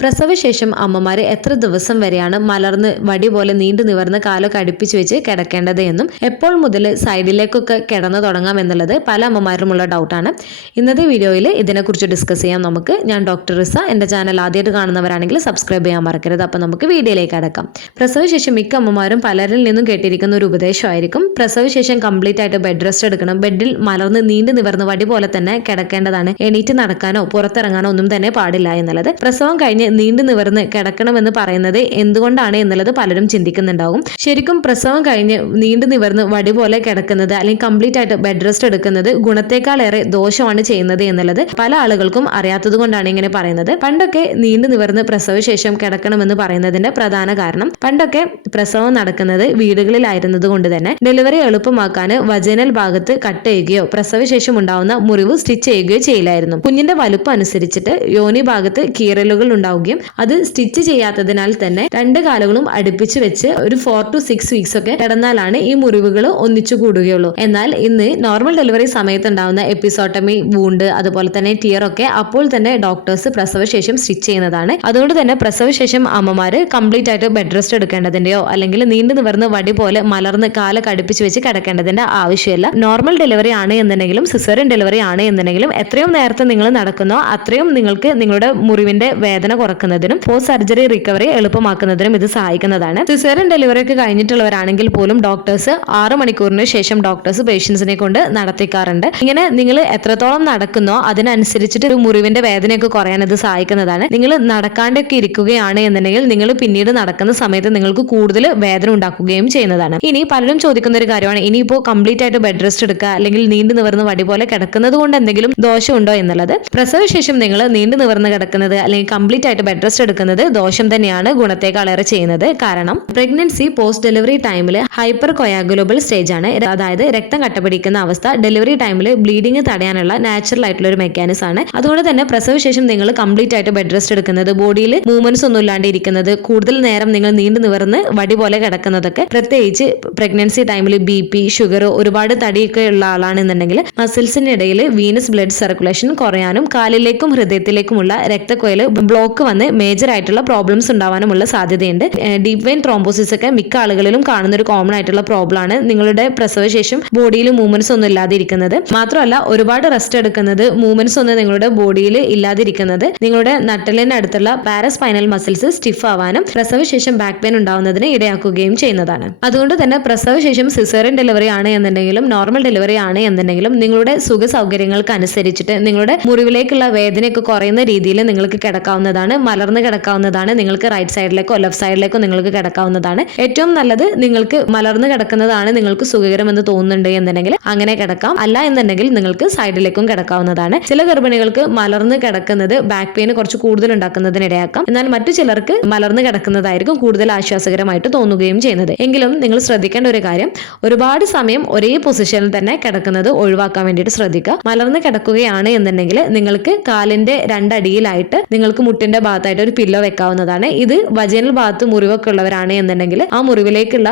പ്രസവശേഷം അമ്മമാർ എത്ര ദിവസം വരെയാണ് മലർന്ന് വടി പോലെ നീണ്ടു നിവർന്ന് കാലൊക്കെ അടുപ്പിച്ച് വെച്ച് കിടക്കേണ്ടത് എന്നും എപ്പോൾ മുതൽ സൈഡിലേക്കൊക്കെ കിടന്നു തുടങ്ങാം എന്നുള്ളത് പല അമ്മമാരുമുള്ള ഡൗട്ടാണ്. ഇന്നത്തെ വീഡിയോയിൽ ഇതിനെക്കുറിച്ച് ഡിസ്കസ് ചെയ്യാം നമുക്ക്. ഞാൻ ഡോക്ടർ റിസ. എൻ്റെ ചാനൽ ആദ്യമായിട്ട് കാണുന്നവരാണെങ്കിൽ സബ്സ്ക്രൈബ് ചെയ്യാൻ മറക്കരുത്. അപ്പോൾ നമുക്ക് വീഡിയോയിലേക്ക് അടക്കാം. പ്രസവശേഷം മിക്ക അമ്മമാരും പലരിൽ നിന്നും കേട്ടിരിക്കുന്ന ഒരു ഉപദേശമായിരിക്കും പ്രസവശേഷം കംപ്ലീറ്റ് ആയിട്ട് ബെഡ് റെസ്റ്റ് എടുക്കണം, ബെഡിൽ മലർന്ന് നീണ്ടു നിവർന്ന് വടി പോലെ തന്നെ കിടക്കേണ്ടതാണ്, എണീറ്റ് നടക്കാനോ പുറത്തിറങ്ങാനോ ഒന്നും തന്നെ പാടില്ല എന്നുള്ളത്. പ്രസവം കഴിഞ്ഞ് നീണ്ടു നിവർന്ന് കിടക്കണമെന്ന് പറയുന്നത് എന്തുകൊണ്ടാണ് എന്നുള്ളത് പലരും ചിന്തിക്കുന്നുണ്ടാവും. ശരിക്കും പ്രസവം കഴിഞ്ഞ് നീണ്ടു നിവർന്ന് വടി പോലെ കിടക്കുന്നത് അല്ലെങ്കിൽ കംപ്ലീറ്റ് ആയിട്ട് ബെഡ് റെസ്റ്റ് എടുക്കുന്നത് ഗുണത്തെക്കാളേറെ ദോഷമാണ് ചെയ്യുന്നത് എന്നുള്ളത് പല ആളുകൾക്കും അറിയാത്തത് കൊണ്ടാണ് ഇങ്ങനെ പറയുന്നത്. പണ്ടൊക്കെ നീണ്ടു നിവർന്ന് പ്രസവശേഷം കിടക്കണമെന്ന് പറയുന്നതിന്റെ പ്രധാന കാരണം പണ്ടൊക്കെ പ്രസവം നടക്കുന്നത് വീടുകളിലായിരുന്നത് കൊണ്ട് തന്നെ ഡെലിവറി എളുപ്പമാക്കാൻ വജനൽ ഭാഗത്ത് കട്ട് ചെയ്യുകയോ പ്രസവശേഷം ഉണ്ടാവുന്ന മുറിവ് സ്റ്റിച്ച് ചെയ്യുകയോ ചെയ്യില്ലായിരുന്നു. കുഞ്ഞിന്റെ വലുപ്പം അനുസരിച്ചിട്ട് യോനി ഭാഗത്ത് കീറലുകൾ ഉണ്ടാവുകയും അത് സ്റ്റിച്ച് ചെയ്യാത്തതിനാൽ തന്നെ രണ്ട് കാലുകളും അടുപ്പിച്ച് വെച്ച് ഒരു 4 to 6 വീക്സ് ഒക്കെ കിടന്നാലാണ് ഈ മുറിവുകൾ ഒന്നിച്ചു കൂടുകയുള്ളൂ. എന്നാൽ ഇന്ന് നോർമൽ ഡെലിവറി സമയത്ത് ഉണ്ടാവുന്ന എപ്പിസോട്ടമി, വൂണ്ട്, അതുപോലെ തന്നെ ടിയർ ഒക്കെ അപ്പോൾ തന്നെ ഡോക്ടേഴ്സ് പ്രസവശേഷം സ്റ്റിച്ച് ചെയ്യുന്നതാണ്. അതുകൊണ്ട് തന്നെ പ്രസവശേഷം അമ്മമാര് കംപ്ലീറ്റ് ആയിട്ട് ബെഡ് റെസ്റ്റ് എടുക്കേണ്ടതിന്റെയോ അല്ലെങ്കിൽ നീണ്ടു നിവർന്ന് വടി പോലെ മലർന്ന് കാലൊക്കെ അടുപ്പിച്ച് വെച്ച് കിടക്കേണ്ടതിന്റെ ആവശ്യമില്ല. നോർമൽ ഡെലിവറി ആണ് എന്നുണ്ടെങ്കിലും സിസേറിയൻ ഡെലിവറി ആണ് എന്നുണ്ടെങ്കിലും എത്രയും നേരത്തെ നിങ്ങൾ നടക്കുന്നോ അത്രയും നിങ്ങൾക്ക് നിങ്ങളുടെ മുറിവിന്റെ വേദന കുറക്കുന്നതിനും പോസ്റ്റ് സർജറി റിക്കവറി എളുപ്പമാക്കുന്നതിനും ഇത് സഹായിക്കുന്നതാണ്. സിസേറിയൻ ഡെലിവറി ഒക്കെ കഴിഞ്ഞിട്ടുള്ളവരാണെങ്കിൽ പോലും ഡോക്ടേഴ്സ് 6 മണിക്കൂറിന് ശേഷം ഡോക്ടേഴ്സ് പേഷ്യൻസിനെ കൊണ്ട് നടത്തിക്കാറുണ്ട്. ഇങ്ങനെ നിങ്ങൾ എത്രത്തോളം നടക്കുന്നോ അതിനനുസരിച്ചിട്ട് ഒരു മുറിവിന്റെ വേദനയൊക്കെ കുറയാൻ ഇത് സഹായിക്കുന്നതാണ്. നിങ്ങൾ നടക്കാണ്ടൊക്കെ ഇരിക്കുകയാണ് എന്നുണ്ടെങ്കിൽ നിങ്ങൾ പിന്നീട് നടക്കുന്ന സമയത്ത് നിങ്ങൾക്ക് കൂടുതൽ വേദന ഉണ്ടാക്കുകയും ചെയ്യുന്നതാണ്. ഇനി പലരും ചോദിക്കുന്ന ഒരു കാര്യമാണ്, ഇനിയിപ്പോ കംപ്ലീറ്റ് ആയിട്ട് ബെഡ് റെസ്റ്റ് എടുക്കുക അല്ലെങ്കിൽ നീണ്ടു നിവർന്ന് വടി പോലെ കിടക്കുന്നത് കൊണ്ട് എന്തെങ്കിലും ദോഷമുണ്ടോ എന്നുള്ളത്. പ്രസവശേഷം നിങ്ങൾ നീണ്ടു നിവർന്ന് കിടക്കുന്നത് അല്ലെങ്കിൽ കംപ്ലീറ്റ് ആയിട്ട് ബെഡ് റെസ്റ്റ് എടുക്കുന്നത് ദോഷം തന്നെയാണ് ഗുണത്തെക്കാളേറെ ചെയ്യുന്നത്. കാരണം പ്രഗ്നൻസി പോസ്റ്റ് ഡെലിവറി ടൈമിൽ ഹൈപ്പർ കൊയാഗുലബിൾ സ്റ്റേജ് ആണ്. അതായത് രക്തം കട്ടപിടിക്കുന്ന അവസ്ഥ. ഡെലിവറി ടൈമിൽ ബ്ലീഡിങ് തടയാനുള്ള നാച്ചുറൽ ആയിട്ടുള്ള ഒരു മെക്കാനിസം ആണ്. അതുകൊണ്ട് തന്നെ പ്രസവശേഷം നിങ്ങൾ കംപ്ലീറ്റ് ആയിട്ട് ബെഡ് റെസ്റ്റ് എടുക്കുന്നത്, ബോഡിയിൽ മൂവ്മെന്റ്സ് ഒന്നും ഇല്ലാണ്ട് ഇരിക്കുന്നത്, കൂടുതൽ നേരം നിങ്ങൾ നീണ്ടു നിവർന്ന് വടി പോലെ കിടക്കുന്നതൊക്കെ, പ്രത്യേകിച്ച് പ്രഗ്നൻസി ടൈമിൽ BP, ഷുഗർ, ഒരുപാട് തടിയൊക്കെ ഉള്ള ആളാണെന്നുണ്ടെങ്കിൽ മസിൽസിനിടയിൽ വീനസ് ബ്ലഡ് സർക്കുലേഷൻ കുറയാനും കാലിലേക്കും ഹൃദയത്തിലേക്കുമുള്ള രക്തക്കൊയൽ ബ്ലോക്ക് വന്ന് മേജർ ആയിട്ടുള്ള പ്രോബ്ലംസ് ഉണ്ടാവാനുമുള്ള സാധ്യതയുണ്ട്. ഡീപ് വെയിൻ ത്രോംബോസിസ് ഒക്കെ മിക്ക ആളുകളിലും കാണുന്ന ഒരു കോമൺ ആയിട്ടുള്ള പ്രോബ്ലം ആണ്. നിങ്ങളുടെ പ്രസവശേഷം ബോഡിയിൽ മൂവ്മെന്റ്സ് ഒന്നും ഇല്ലാതിരിക്കുന്നത്. മാത്രമല്ല ഒരുപാട് റെസ്റ്റ് എടുക്കുന്നത്, മൂവ്മെന്റ്സ് ഒന്നും നിങ്ങളുടെ ബോഡിയിൽ ഇല്ലാതിരിക്കുന്നത് നിങ്ങളുടെ നട്ടലിന് അടുത്തുള്ള പാരസ്പൈനൽ മസിൽസ് സ്റ്റിഫ് ആവാനും പ്രസവശേഷം ബാക്ക് പെയിൻ ഉണ്ടാവുന്നതിന് ഇടയാക്കുകയും ചെയ്യുന്നതാണ്. അതുകൊണ്ട് തന്നെ പ്രസവശേഷം സിസേറിയൻ ഡെലിവറി ആണ് എന്നുണ്ടെങ്കിലും നോർമൽ ഡെലിവറി ആണ് എന്നുണ്ടെങ്കിലും നിങ്ങളുടെ സുഖ സൗകര്യങ്ങൾക്ക് അനുസരിച്ചിട്ട് നിങ്ങളുടെ മുറിവിലേക്കുള്ള വേദനയൊക്കെ കുറയുന്ന രീതിയിൽ നിങ്ങൾക്ക് കിടക്കാവുന്നതാണ്. മലർന്ന് കിടക്കാവുന്നതാണ്. നിങ്ങൾക്ക് റൈറ്റ് സൈഡിലേക്കോ ലെഫ്റ്റ് സൈഡിലേക്കോ നിങ്ങൾക്ക് കിടക്കാവുന്നതാണ്. ഏറ്റവും നല്ലത് നിങ്ങൾക്ക് മലർന്ന് കിടക്കുന്നതാണ് നിങ്ങൾക്ക് സുഖകരമെന്ന് തോന്നുന്നുണ്ട് എന്നുണ്ടെങ്കിൽ അങ്ങനെ കിടക്കാം. അല്ല എന്നുണ്ടെങ്കിൽ നിങ്ങൾക്ക് സൈഡിലേക്കും കിടക്കാവുന്നതാണ്. ചില ഗർഭിണികൾക്ക് മലർന്ന് കിടക്കുന്നത് ബാക്ക് പെയിൻ കുറച്ച് കൂടുതൽ ഉണ്ടാക്കുന്നതിന് ഇടയാക്കാം. എന്നാൽ മറ്റു ചിലർക്ക് മലർന്ന് കിടക്കുന്നതായിരിക്കും കൂടുതൽ ആശ്വാസകരമായിട്ട് തോന്നുകയും ചെയ്യുന്നത്. എങ്കിലും നിങ്ങൾ ശ്രദ്ധിക്കേണ്ട ഒരു കാര്യം, ഒരുപാട് സമയം ഒരേ പൊസിഷനിൽ തന്നെ കിടക്കുന്നത് ഒഴിവാക്കാൻ വേണ്ടിയിട്ട് ശ്രദ്ധിക്കുക. മലർന്ന് കിടക്കുകയാണ് എന്നുണ്ടെങ്കിൽ നിങ്ങൾക്ക് കാലിന്റെ രണ്ടടിയിലായിട്ട് നിങ്ങൾക്ക് മുട്ടിന്റെ ഭാഗത്തായിട്ട് ഒരു പില്ലോ വെക്കാവുന്നതാണ്. ഇത് വജനൽ ഭാഗത്ത് മുറിവൊക്കെ ഉള്ളവരാണ് എന്നുണ്ടെങ്കിൽ ആ മുറിവിലേക്കുള്ള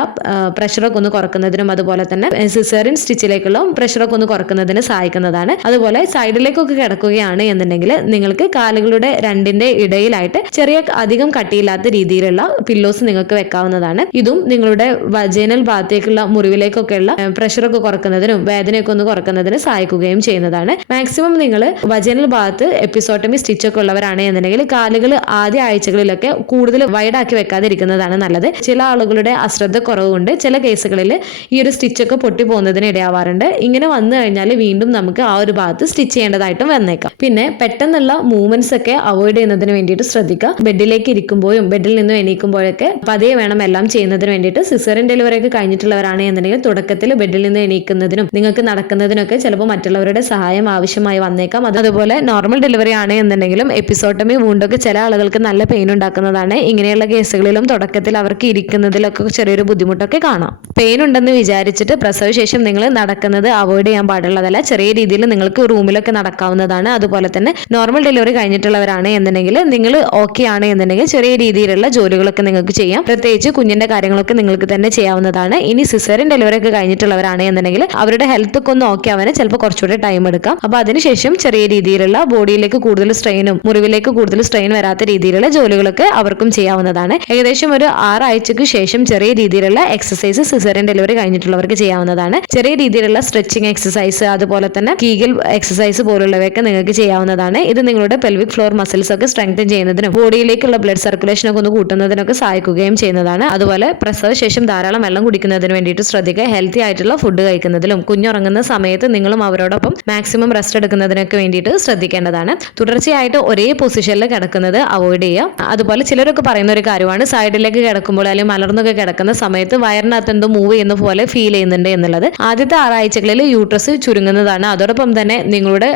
പ്രഷറൊക്കെ ഒന്ന് കുറക്കുന്നതിനും അതുപോലെ തന്നെ സിസേറിയൻ സ്റ്റിച്ചിലേക്കുള്ള പ്രഷറൊക്കെ ഒന്ന് കുറക്കുന്നതിന് സഹായിക്കുന്നതാണ്. അതുപോലെ സൈഡിലേക്കൊക്കെ കിടക്കുകയാണ് എന്നുണ്ടെങ്കിൽ നിങ്ങൾക്ക് കാലുകളുടെ രണ്ടിന്റെ ഇടയിലായിട്ട് ചെറിയ അധികം കട്ടിയില്ലാത്ത രീതിയിലുള്ള പില്ലോസ് നിങ്ങൾക്ക് വെക്കാവുന്നതാണ്. ഇതും നിങ്ങളുടെ വജനൽ ഭാഗത്തേക്കുള്ള മുറിവിലേക്കൊക്കെയുള്ള പ്രഷറൊക്കെ കുറക്കുന്നതിനും വേദനയൊക്കെ ഒന്ന് കുറക്കുന്നതിന് സഹായിക്കുകയും ചെയ്യുന്നതാണ്. മാക്സിമം നിങ്ങൾ വജനൽ ഭാഗത്ത് എപ്പിസോട്ടമി സ്റ്റിച്ച് ഒക്കെ ഉള്ളവരാണ് എന്നുണ്ടെങ്കിൽ കാലുകൾ ആദ്യ ആഴ്ചകളിലൊക്കെ കൂടുതൽ വൈഡാക്കി വെക്കാതിരിക്കുന്നതാണ് നല്ലത്. ചില ആളുകളുടെ അശ്രദ്ധ കുറവുകൊണ്ട് ചില കേസുകളിൽ ഈ ഒരു സ്റ്റിച്ചൊക്കെ പൊട്ടി പോകുന്നതിന് ഇടയാവാറുണ്ട്. ഇങ്ങനെ വന്നു കഴിഞ്ഞാൽ വീണ്ടും നമുക്ക് ആ ഒരു ഭാഗത്ത് സ്റ്റിച്ച് ചെയ്യേണ്ടതായിട്ടും വന്നേക്കാം. പിന്നെ പെട്ടെന്നുള്ള മൂവ്മെന്റ്സ് ഒക്കെ അവോയ്ഡ് ചെയ്യുന്നതിന് വേണ്ടിയിട്ട് ശ്രദ്ധിക്കുക. ബെഡിലേക്ക് ഇരിക്കുമ്പോഴും ബെഡിൽ നിന്നും എണീക്കുമ്പോഴൊക്കെ പതിയെ വേണം എല്ലാം ചെയ്യുന്നതിന് വേണ്ടിയിട്ട്. സിസേറിയൻ ഡെലിവറി ഒക്കെ കഴിഞ്ഞിട്ടുള്ളവരാണ് എന്നുണ്ടെങ്കിൽ തുടക്കത്തിൽ ബെഡിൽ നിന്ന് എണീക്കുന്നതിനും നിങ്ങൾക്ക് നടക്കുന്നതിനൊക്കെ ചിലപ്പോൾ മറ്റുള്ളവരുടെ സഹായം ആവശ്യമായി വന്നേക്കാം. അതുപോലെ നോർമൽ ഡെലിവറി ആണ് എന്നുണ്ടെങ്കിലും എപ്പിസോട്ടമി, വൂണ്ടൊക്കെ ചില ആളുകൾക്ക് നല്ല പെയിൻ ഉണ്ടാക്കുന്നതാണ്. ഇങ്ങനെയുള്ള കേസുകളിലും തുടക്കത്തിൽ അവർക്ക് ഇരിക്കുന്നതിലൊക്കെ ചെറിയൊരു ബുദ്ധിമുട്ടൊക്കെ കാണാം. പെയിൻ ഉണ്ടെന്ന് വിചാരിച്ചിട്ട് പ്രസവശേഷം നിങ്ങൾ നടക്കുന്നത് അവോയ്ഡ് ചെയ്യാൻ പാടുള്ളതല്ല. ചെറിയ രീതിയിൽ നിങ്ങൾക്ക് റൂമിലൊക്കെ നടക്കാവുന്നതാണ്. അതുപോലെ തന്നെ നോർമൽ ഡെലിവറി കഴിഞ്ഞിട്ടുള്ളവരാണ് എന്നുണ്ടെങ്കിൽ നിങ്ങൾ ഓക്കെ ആണ് എന്നുണ്ടെങ്കിൽ ചെറിയ രീതിയിലുള്ള ജോലികളൊക്കെ നിങ്ങൾക്ക് ചെയ്യാം. പ്രത്യേകിച്ച് കുഞ്ഞിന്റെ കാര്യങ്ങളൊക്കെ നിങ്ങൾക്ക് തന്നെ ചെയ്യാവുന്നതാണ്. ഇനി സിസേറിയൻ ഡെലിവറി ഒക്കെ കഴിഞ്ഞിട്ടുള്ളവരാണ് എന്നുണ്ടെങ്കിൽ അവരുടെ ഹെൽത്ത് ഒക്കെ ഒന്ന് ഓക്കെ ആവാൻ ചിലപ്പോൾ കുറച്ചുകൂടി ടൈം എടുക്കാം. അപ്പൊ അതിനുശേഷം ചെറിയ രീതിയിലുള്ള ബോഡിയിലേക്ക് കൂടുതൽ സ്ട്രെയിനും മുറിവിലേക്ക് കൂടുതൽ സ്ട്രെയിൻ വരാത്ത രീതിയിലുള്ള ജോലികളൊക്കെ അവർക്കും ചെയ്യാവുന്നതാണ്. ഏകദേശം ഒരു 6 ആഴ്ചക്ക് ശേഷം ചെറിയ രീതിയിലുള്ള എക്സസൈസ് സിസേറിയൻ ഡെലിവറി കഴിഞ്ഞിട്ടുള്ളവർക്ക് ചെയ്യാവുന്നതാണ്. ചെറിയ രീതിയിലുള്ള സ്ട്രെച്ചിങ് എക്സസൈസ്, അതുപോലെ തന്നെ കീഗൽ എക്സസൈസ് പോലുള്ളവയൊക്കെ നിങ്ങൾക്ക് ചെയ്യാവുന്നതാണ്. ഇത് നിങ്ങളുടെ പെൽവിക് ഫ്ലോർ മസിൽസ് ഒക്കെ സ്ട്രെങ്തൻ ചെയ്യുന്നതിനും ബോഡിയിലേക്കുള്ള ബ്ലഡ് സർക്കുലേഷൻ ഒക്കെ ഒന്ന് കൂട്ടുന്നതിനൊക്കെ സഹായിക്കുകയും ചെയ്യുന്നതാണ്. അതുപോലെ പ്രസവശേഷം ധാരാളം വെള്ളം കുടിക്കുന്നതിന് വേണ്ടിയിട്ട് ശ്രദ്ധിക്കുക. ഹെൽത്തി ആയിട്ടുള്ള ഫുഡ് കഴിക്കുന്നതിലും കുഞ്ഞുറങ്ങുന്ന സമയത്ത് നിങ്ങളും അവരോടൊപ്പം മാക്സിമം റെസ്റ്റ് എടുക്കുന്നതിനൊക്കെ വേണ്ടിയിട്ട് ശ്രദ്ധിക്കേണ്ടതാണ്. തുടർച്ചയായിട്ട് ഒരേ പൊസിഷനിൽ കിടക്കുന്നത് അവോയ്ഡ് ചെയ്യുക. അതുപോലെ ചിലരൊക്കെ പറയുന്ന ഒരു കാര്യമാണ് സൈഡിലേക്ക് കിടക്കുമ്പോൾ അല്ലെങ്കിൽ മലർന്നൊക്കെ കിടക്കുന്ന സമയത്ത് വയറിനകത്ത് എന്തോ മൂവ് ചെയ്യുന്ന പോലെ ഫീൽ ചെയ്യുന്നുണ്ട് എന്നുള്ളത്. ആദ്യത്തെ 6 ആഴ്ചകളിൽ യൂട്രസ് ചുരുങ്ങുന്നതാണ്. അതോടൊപ്പം തന്നെ നിങ്ങളുടെ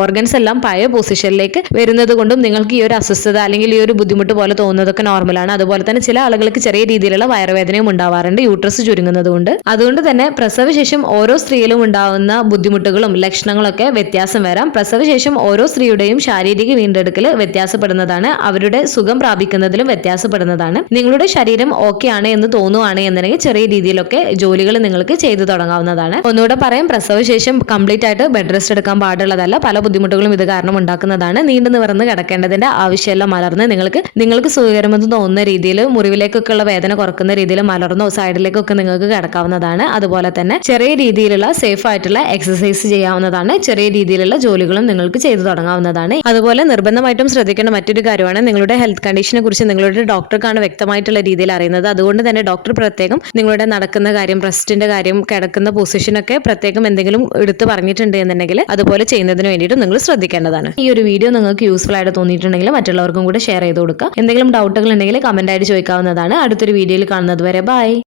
ഓർഗൻസ് എല്ലാം പഴയ പൊസിഷനിലേക്ക് വരുന്നത് കൊണ്ടും നിങ്ങൾക്ക് ഈ ഒരു അസ്വസ്ഥത അല്ലെങ്കിൽ ഈ ഒരു ബുദ്ധിമുട്ട് പോലെ തോന്നുന്നതൊക്കെ നോർമലാണ്. അതുപോലെ തന്നെ ചില ആളുകൾക്ക് ചെറിയ രീതിയിലുള്ള വയറുവേദനയും ഉണ്ടാവാറുണ്ട് യൂട്രസ് ചുരുങ്ങുന്നത് കൊണ്ട്. അതുകൊണ്ട് തന്നെ പ്രസവശേഷം ഓരോ സ്ത്രീയിലും ഉണ്ടാവുന്ന ബുദ്ധിമുട്ടുകളും ലക്ഷണങ്ങളൊക്കെ വ്യത്യാസം വരാം. പ്രസവശേഷം ഓരോ സ്ത്രീയുടെയും ശാരീരിക വീണ്ടെടുക്കൽ വ്യത്യാസപ്പെടുന്നതാണ്. അവരുടെ സുഖം പ്രാപിക്കുന്നതിലും വ്യത്യാസപ്പെടുന്നതാണ്. നിങ്ങളുടെ ശരീരം ഓക്കെ ആണ് എന്ന് തോന്നുവാണ് എന്നുണ്ടെങ്കിൽ ചെറിയ രീതിയിലൊക്കെ ജോലികൾ നിങ്ങൾക്ക് ചെയ്തു തുടങ്ങാവുന്നതാണ്. ഒന്നുകൂടെ പറയാം, പ്രസവശേഷം കംപ്ലീറ്റ് ആയിട്ട് ബെഡ് റെസ്റ്റ് എടുക്കാൻ പാടുള്ളതല്ല. പല ബുദ്ധിമുട്ടുകളും ഇത് കാരണം ഉണ്ടാക്കുന്നതാണ്. നീണ്ടു നിവർന്ന് കിടക്കേണ്ടതിന്റെ ആവശ്യമല്ല. മലർന്ന് നിങ്ങൾക്ക് സുഖകരമെന്ന് തോന്നുന്ന രീതിയിൽ മുറിവിലേക്കൊക്കെ ഉള്ള വേദന കുറക്കുന്ന രീതിയിൽ മലർന്നോ സൈഡിലേക്കൊക്കെ നിങ്ങൾക്ക് കിടക്കാവുന്നതാണ്. അതുപോലെ തന്നെ ചെറിയ രീതിയിലുള്ള സേഫ് ആയിട്ടുള്ള എക്സസൈസ് ചെയ്യാവുന്നതാണ്. ചെറിയ രീതിയിലുള്ള ജോലികളും നിങ്ങൾക്ക് ചെയ്തു തുടങ്ങാവുന്നതാണ്. അതുപോലെ നിർബന്ധമായിട്ടും ശ്രദ്ധിക്കേണ്ട മറ്റൊരു കാര്യമാണ്, നിങ്ങളുടെ ഹെൽത്ത് കണ്ടീഷനെ കുറിച്ച് നിങ്ങളുടെ ഡോക്ടർക്കാണ് വ്യക്തമായിട്ടുള്ള രീതിയിൽ അറിയുന്നത്. അതുകൊണ്ട് തന്നെ ഡോക്ടർ പ്രത്യേകം നിങ്ങളുടെ നടക്കുന്ന കാര്യം, ബ്രസ്റ്റിന്റെ കാര്യം, കിടക്കുന്ന പൊസിഷനൊക്കെ പ്രത്യേകം എന്തെങ്കിലും എടുത്ത് പറഞ്ഞിട്ടുണ്ട് എന്നുണ്ടെങ്കിൽ അതുപോലെ ചെയ്യുന്നതിന് വേണ്ടിയിട്ട് നിങ്ങൾ ശ്രദ്ധിക്കേണ്ടതാണ്. ഈ ഒരു വീഡിയോ നിങ്ങൾക്ക് യൂസ്ഫുൾ ആയിട്ട് തോന്നിയിട്ടുണ്ടെങ്കിൽ മറ്റുള്ളവർക്കും കൂടെ ഷെയർ ചെയ്ത് കൊടുക്കുക. എന്തെങ്കിലും ഡൗട്ടുകൾ ഉണ്ടെങ്കിൽ കമന്റ് ആയിട്ട് ചോദിക്കാവുന്നതാണ്. അടുത്തൊരു വീഡിയോയിൽ കാണുന്നത് വരെ ബൈ.